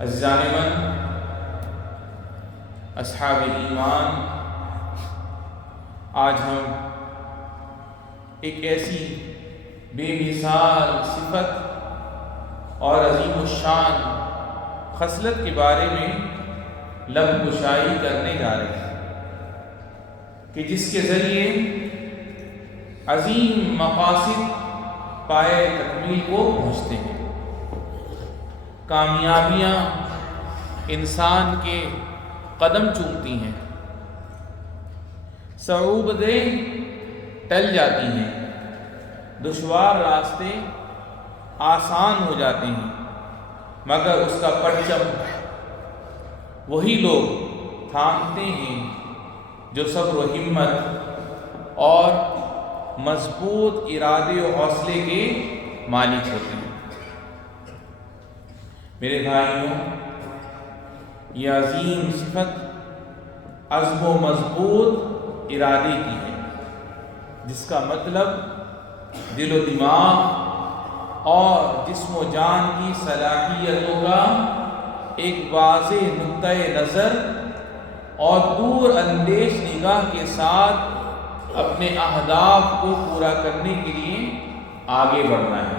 عزیزان من، اصحاب ایمان، آج ہم ایک ایسی بے مثال صفت اور عظیم الشان خصلت کے بارے میں لب گشائی کرنے جا رہے ہیں کہ جس کے ذریعے عظیم مقاصد پائے تکمیل کو پہنچتے ہیں، کامیابیاں انسان کے قدم چومتی ہیں، صعوبتیں ٹل جاتی ہیں، دشوار راستے آسان ہو جاتے ہیں، مگر اس کا پرچم وہی لوگ تھامتے ہیں جو صبر و ہمت اور مضبوط ارادے و حوصلے کے مالک ہوتے ہیں۔ میرے بھائیوں، یہ عظیم صفت عزم و مضبوط ارادے کی ہے، جس کا مطلب دل و دماغ اور جسم و جان کی صلاحیتوں کا ایک واضح نقطۂ نظر اور دور اندیش نگاہ کے ساتھ اپنے اہداف کو پورا کرنے کے لیے آگے بڑھنا ہے۔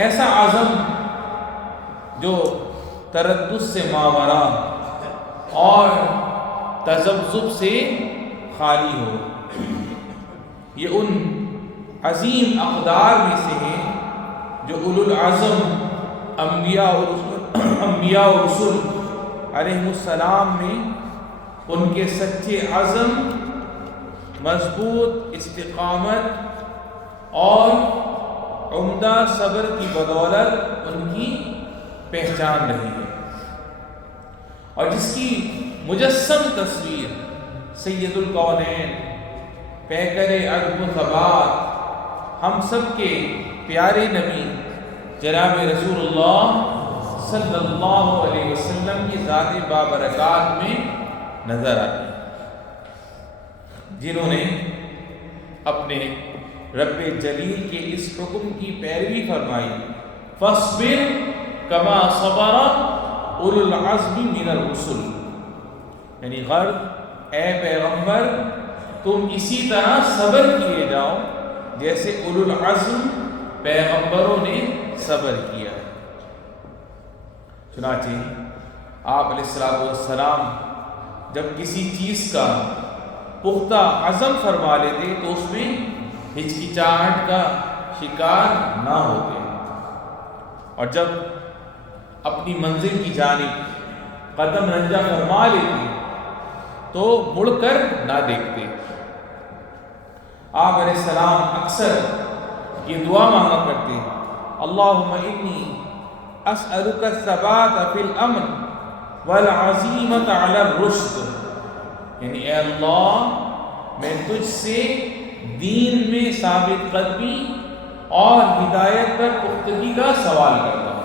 ایسا عزم جو تردد سے ماورا اور تذبذب سے خالی ہو، یہ ان عظیم اقدار میں سے ہیں جو اولو العزم انبیاء و رسول علیہ السلام میں ان کے سچے عزم، مضبوط استقامت اور عمدہ صبر کی بدولت ان کی پہچان رہی ہے، اور جس کی مجسم تصویر سید الکونین، پیکر عدم و ثبات، ہم سب کے پیارے نبی جناب رسول اللہ صلی اللہ علیہ وسلم کی ذات بابرکات میں نظر آتی ہے، جنہوں نے اپنے رب جلیل کے اس حکم کی پیروی فرمائی، فاصبر کما صبر اولو العزم من الرسل، یعنی غرض اے پیغمبر تم اسی طرح صبر کیے جاؤ جیسے اولو العزم پیغمبروں نے صبر کیا ہے۔ چنانچہ آپ علیہ السلام جب کسی چیز کا پختہ عزم فرما لیتے تو اس میں ہچکچاہٹ کا شکار نہ ہوتے، اور جب اپنی منزل کی جانب قدم رنجہ فرما لیتے تو مڑ کر نہ دیکھتے۔ آپ علیہ السلام اکثر یہ دعا مانگا کرتے، اللہم انی اسألک الثبات فی الامر والعزیمت علی الرشد، یعنی اے اللہ میں تجھ سے دین میں ثابت قدمی اور ہدایت پر پختگی کا سوال کرتا ہوں۔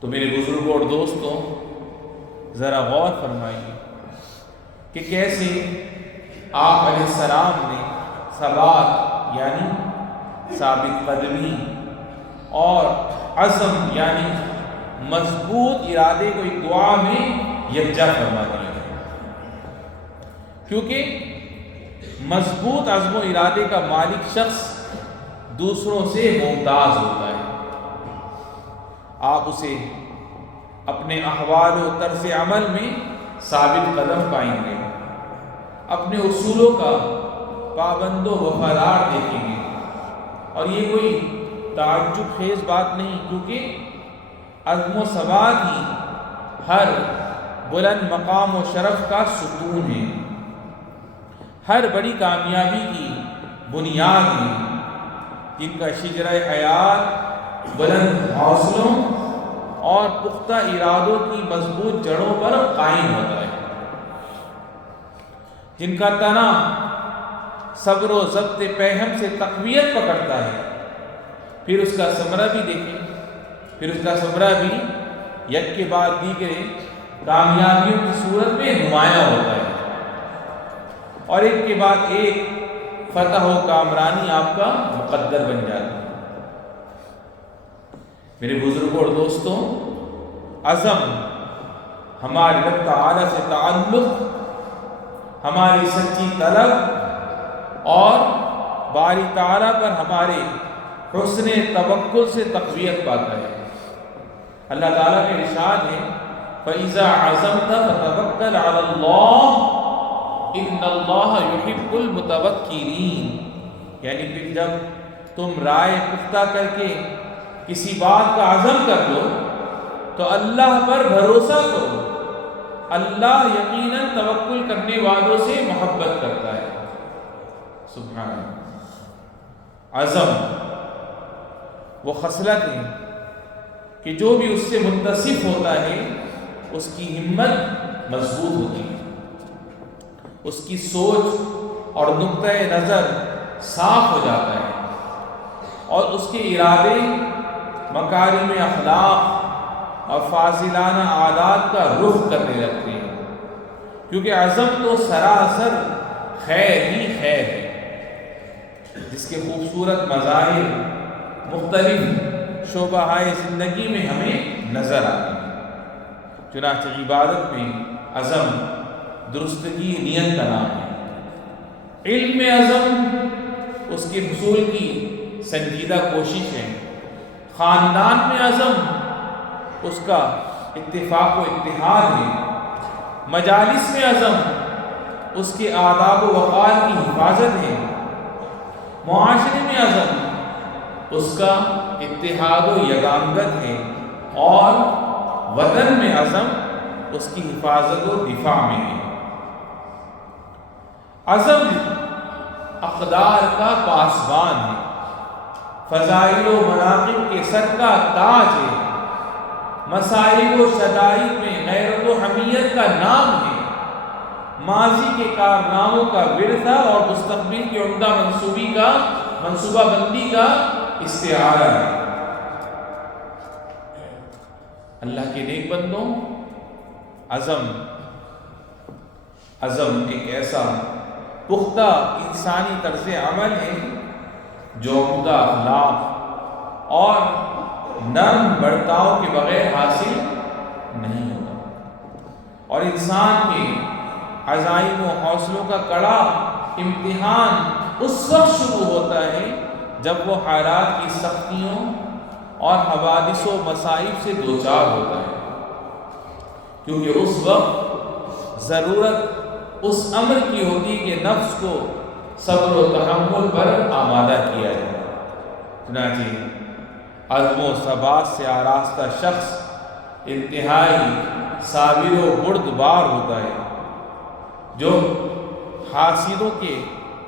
تو میرے بزرگوں اور دوستوں، ذرا غور فرمائیے کہ کیسے آپ علیہ السلام نے ثبات یعنی ثابت قدمی اور عزم یعنی مضبوط ارادے کو ایک دعا میں یکجا فرما دیا، کیونکہ مضبوط عزم و ارادے کا مالک شخص دوسروں سے ممتاز ہوتا ہے، آپ اسے اپنے احوال و طرز عمل میں ثابت قدم پائیں گے، اپنے اصولوں کا پابند و وفادار دیکھیں گے، اور یہ کوئی تعجب خیز بات نہیں، کیونکہ عزم و ثبات ہی ہر بلند مقام و شرف کا ستون ہے، ہر بڑی کامیابی کی بنیاد ہے، جن کا شجرہ حیات بلند حوصلوں اور پختہ ارادوں کی مضبوط جڑوں پر قائم ہوتا ہے، جن کا تنا صبر و ضبط پہم سے تقویت پکڑتا ہے، پھر اس کا ثمرہ بھی دیکھیں، پھر اس کا ثمرہ بھی یک کے بعد دیگرے کامیابیوں کی صورت میں نمایاں ہوتا ہے، اور ایک کے بعد ایک فتح و کامرانی آپ کا مقدر بن جاتا ہے۔ میرے بزرگوں اور دوستوں، عزم ہمارے رب تعالی سے تعلق، ہماری سچی طلب اور باری تعالی پر ہمارے حسن توکل سے تقویت پاتا ہے۔ اللہ تعالیٰ کے ارشاد ہے فَإِذَا عَزَمْتَ فَتَوَكَّلْ عَلَى اللَّهِ إِنَّ اللَّهَ يُحِبُّ الْمُتَوَكِّلِينَ، یعنی پھر جب تم رائے پختہ کر کے کسی بات کا عزم کر لو تو اللہ پر بھروسہ کرو، اللہ یقیناً توکل کرنے والوں سے محبت کرتا ہے۔ سبحان اللہ۔ عزم وہ خصلت ہے کہ جو بھی اس سے متصف ہوتا ہے اس کی ہمت مضبوط ہوتی ہے، اس کی سوچ اور نقطۂ نظر صاف ہو جاتا ہے، اور اس کے ارادے مکارم اخلاق اور فاضلانہ عادات کا رخ کرنے لگتے ہیں، کیونکہ عزم تو سراسر خیر ہی خیر ہے، جس کے خوبصورت مظاہر مختلف شعبۂ زندگی میں ہمیں نظر آتے ہیں۔ چنانچہ عبادت میں عزم درستگی نیت کا نام ہے، علم میں عزم اس کے حصول کی سنجیدہ کوشش ہے، خاندان میں عزم اس کا اتفاق و اتحاد ہے، مجالس میں عزم اس کے آداب و وقار کی حفاظت ہے، معاشرے میں عزم اس کا اتحاد و یگانگت ہے، اور وطن میں عزم اس کی حفاظت و دفاع میں ہے۔ عزم اقدار کا پاسبان ہے، فضائل و مناقب کے سر کا تاج ہے، مسائل و شدائد میں غیرت و حمیت کا نام ہے، ماضی کے کارناموں کا ورثہ اور مستقبل کی عمدہ منصوبہ بندی کا استعارہ ہے۔ اللہ کے نیک بندوں، عزم ایک ایسا پختہ انسانی طرز عمل ہے جو عمدہ اخلاق اور نرم برتاؤ کے بغیر حاصل نہیں ہوتا، اور انسان کے عزائم و حوصلوں کا کڑا امتحان اس وقت شروع ہوتا ہے جب وہ حالات کی سختیوں اور حوادث و مصائب سے دوچار ہوتا ہے، کیونکہ اس وقت ضرورت اس امر کی ہوتی کہ نفس کو صبر و تحمل پر آمادہ کیا جائے۔ چنانچہ عزم و ثبات سے آراستہ شخص انتہائی صابر و بردبار ہوتا ہے، جو حاسدوں کے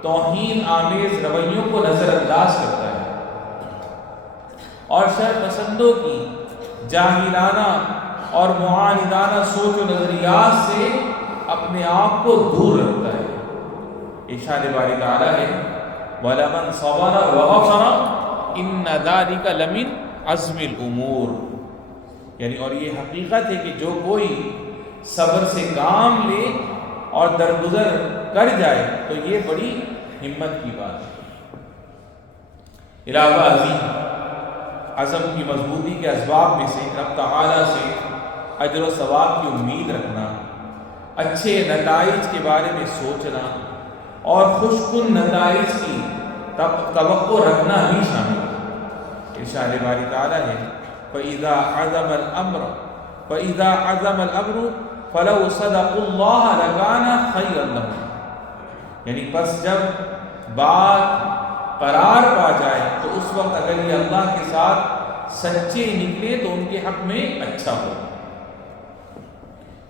توہین آمیز رویوں کو نظر انداز کرتا ہے، اور شر پسندوں کی جاہلانہ اور معاندانہ سوچ و نظریات سے اپنے آپ کو دور رکھتا ہے۔ ارشاد باری تعالیٰ ہے وَلَمَنْ صَبَرَ وَغَفَرَ إِنَّ ذَلِكَ لَمِنْ عَزْمِ الْأُمُورِ، یعنی اور یہ حقیقت ہے کہ جو کوئی صبر سے کام لے اور درگزر کر جائے تو یہ بڑی ہمت کی بات ہے۔ علاوہ ازیں عزم کی مضبوطی کے اسباب میں سے رب تعالیٰ سے اجر و ثواب کی امید رکھنا، اچھے نتائج کے بارے میں سوچنا اور خوش کن نتائج کی توقع رکھنا بھی شامل ہے۔ ارشاد باری تعالیٰ ہے فَإِذَا عَزَمَ الْأَمْرُ فَلَوْ صَدَقُوا اللَّهَ لَكَانَ خَيْرًا لَهُمْ، یعنی پس جب بات قرار پا جائے تو اس وقت اگر یہ اللہ کے ساتھ سچے نکلے تو ان کے حق میں اچھا ہو۔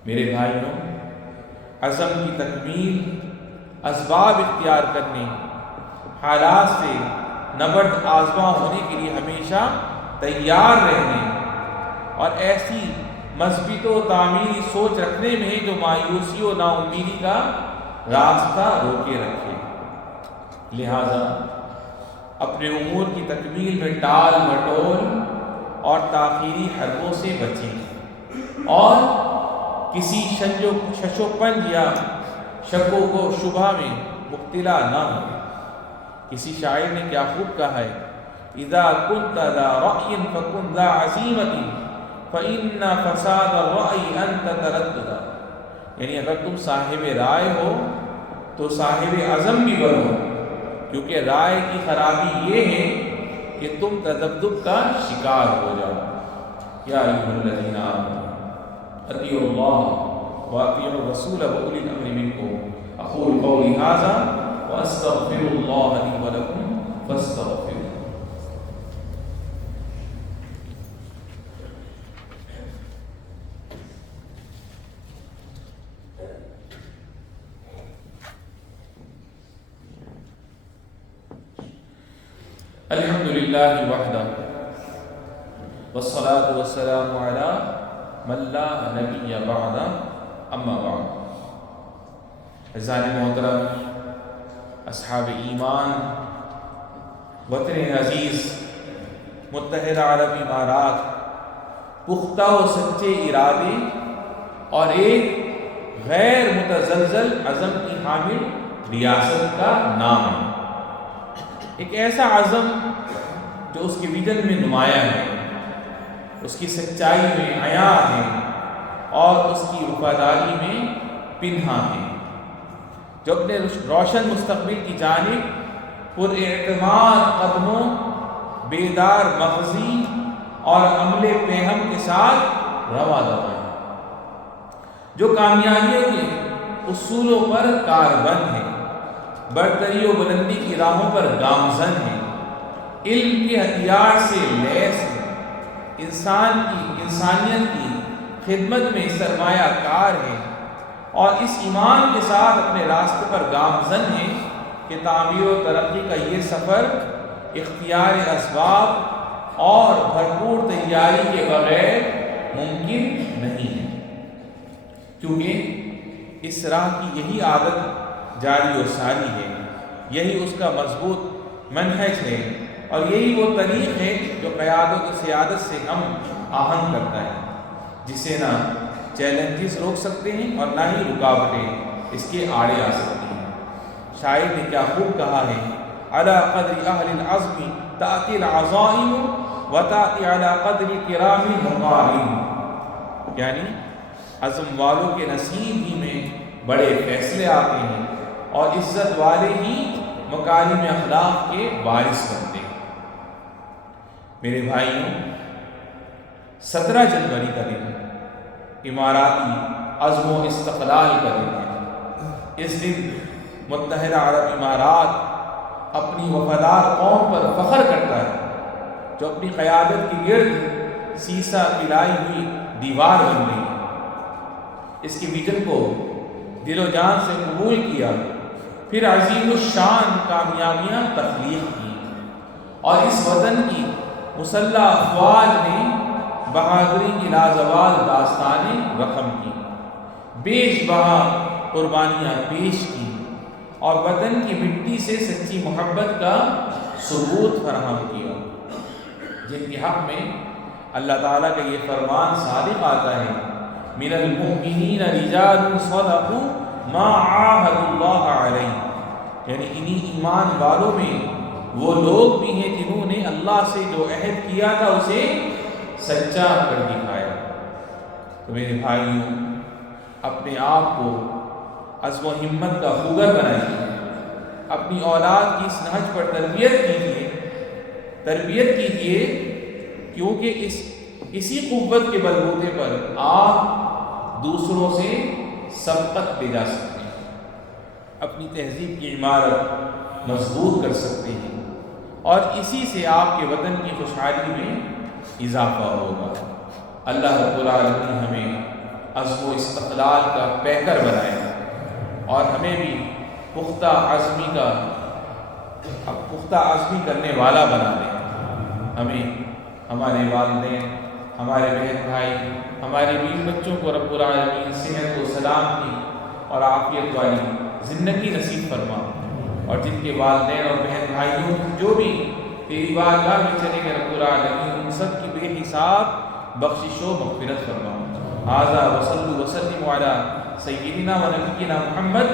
میرے بھائیوں، عزم کی تکمیل اسباب اختیار کرنے، حالات سے نبرد آزما ہونے کے لیے ہمیشہ تیار رہنے اور ایسی مثبت و تعمیری سوچ رکھنے میں جو مایوسی و نا امیدی کا راستہ روکے رکھے۔ لہذا اپنے امور کی تکمیل میں ٹال مٹول اور تاخیری حربوں سے بچیں، اور کسی شش و پنج یا شک و شبہ میں مبتلا نہ ہوں۔ کسی شاعر نے کیا خوب کہا ہے اذا كنت ذا رأي فكن ذا عزیمة فإن فساد الرأي ان تتردد، یعنی اگر تم صاحب رائے ہو تو صاحب عزم بھی بنو، کیونکہ رائے کی خرابی یہ ہے کہ تم تذبذب کا شکار ہو جاؤ۔ یا ایھا الذین آمنوا اطیعوا اللہ واطیعوا الرسول واولی الامر منکم، اقول قولی ھذا واستغفر اللہ لی ولکم فاستغفروہ۔ الحمد للہ وحدہ والصلاة والسلام علی من لا نبی بعد، اما بعد۔ عزیزان محترم، اصحاب ایمان، وطن عزیز متحدہ عرب امارات پختہ و سچے ارادے اور ایک غیر متزلزل عزم کی حامل ریاست کا نام ہے۔ ایک ایسا عزم جو اس کے ویژن میں نمایاں ہے، اس کی سچائی میں عیاں ہے اور اس کی وفاداری میں پنہاں ہے، جو اپنے روشن مستقبل کی جانب پر اعتماد قدموں، بیدار مغزی اور عمل پیہم کے ساتھ رواں دواں ہے، جو کامیابیوں کے اصولوں پر کاربند ہے، برتری و بلندی کی راہوں پر گامزن ہے، علم کے ہتھیار سے لیس ہے، انسانیت کی خدمت میں سرمایہ کار ہے، اور اس ایمان کے ساتھ اپنے راستے پر گامزن ہے کہ تعمیر و ترقی کا یہ سفر اختیار اسباب اور بھرپور تیاری کے بغیر ممکن نہیں ہے، کیونکہ اس راہ کی یہی عادت جاری و ساری ہے، یہی اس کا مضبوط منہج ہے، اور یہی وہ طریق ہے جو قیادت و سیادت سے ہم آہنگ کرتا ہے، جسے نہ چیلنجز روک سکتے ہیں اور نہ ہی رکاوٹیں اس کے آڑے آ سکتی ہیں۔ شاعر نے کیا خوب کہا ہے، علی قدر اہل العزم تأتی العزائم وتأتی علی قدر کرام المقارن، یعنی عزم والوں کے نصیب ہی میں بڑے فیصلے آتے ہیں اور عزت والے ہی مکارم اخلاق کے وارث بنتے ہیں۔ میرے بھائیوں، 17 جنوری کا دن اماراتی عزم و استقلال کا دن ہے۔ اس دن متحدہ عرب امارات اپنی وفادار قوم پر فخر کرتا ہے، جو اپنی قیادت کے گرد سیسہ پلائی ہوئی دیوار بن گئی۔ اس کے ویژن کو دل و جان سے قبول کیا، پھر عظیم الشان کامیابیاں تخلیق کی، اور اس وطن کی مسلح افواج نے بہادری کی لازوال داستانیں رقم کی، بیش بہا قربانیاں پیش کی، اور وطن کی مٹی سے سچی محبت کا ثبوت فراہم کیا، جن کے حق میں اللہ تعالیٰ کا یہ فرمان صادق آتا ہے، من المؤمنین رجال صدقوا ما عاہدوا اللہ علیہ، یعنی انہی ایمان والوں میں وہ لوگ بھی ہیں جنہوں نے اللہ سے جو عہد کیا تھا اسے سچا کر دکھایا۔ تو میرے بھائیوں، اپنے آپ کو عزم و ہمت کا خوگر بنائیے، اپنی اولاد کی اس نہج پر تربیت کیجیے، کیونکہ اسی قوت کے بلبوتے پر آپ دوسروں سے سبقت لے جا سکتے ہیں، اپنی تہذیب کی عمارت مضبوط کر سکتے ہیں، اور اسی سے آپ کے وطن کی خوشحالی میں اضافہ ہوگا۔ اللہ رب العالمین ہمیں عزم و استقلال کا پیکر بنائے اور ہمیں بھی پختہ عزمی کرنے والا بنا دے۔ ہمیں، ہمارے والدین، ہمارے بہن بھائی، ہمارے بیوی بچوں کو رب العالمین صحت و سلامتی اور عافیت والی زندگی نصیب فرما، اور جن کے والدین اور بہن بھائیوں جو بھی تیری بارگاہ میں چلے گئے رب العالمین ان سب کی بے حساب بخشش و مغفرت فرما۔ ھذا وصلی وسلم علی سیدنا و نبینا محمد،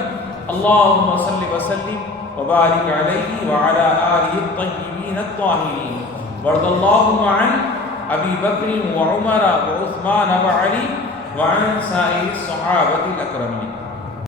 اللہم صلی وسلم وبارک علیہ وعلی آلہ الطیبین الطاہرین۔ وارض اللہم عن ابی بکر وعمر وعثمان وعلی وعن سائر الصحابۃ الاکرمین.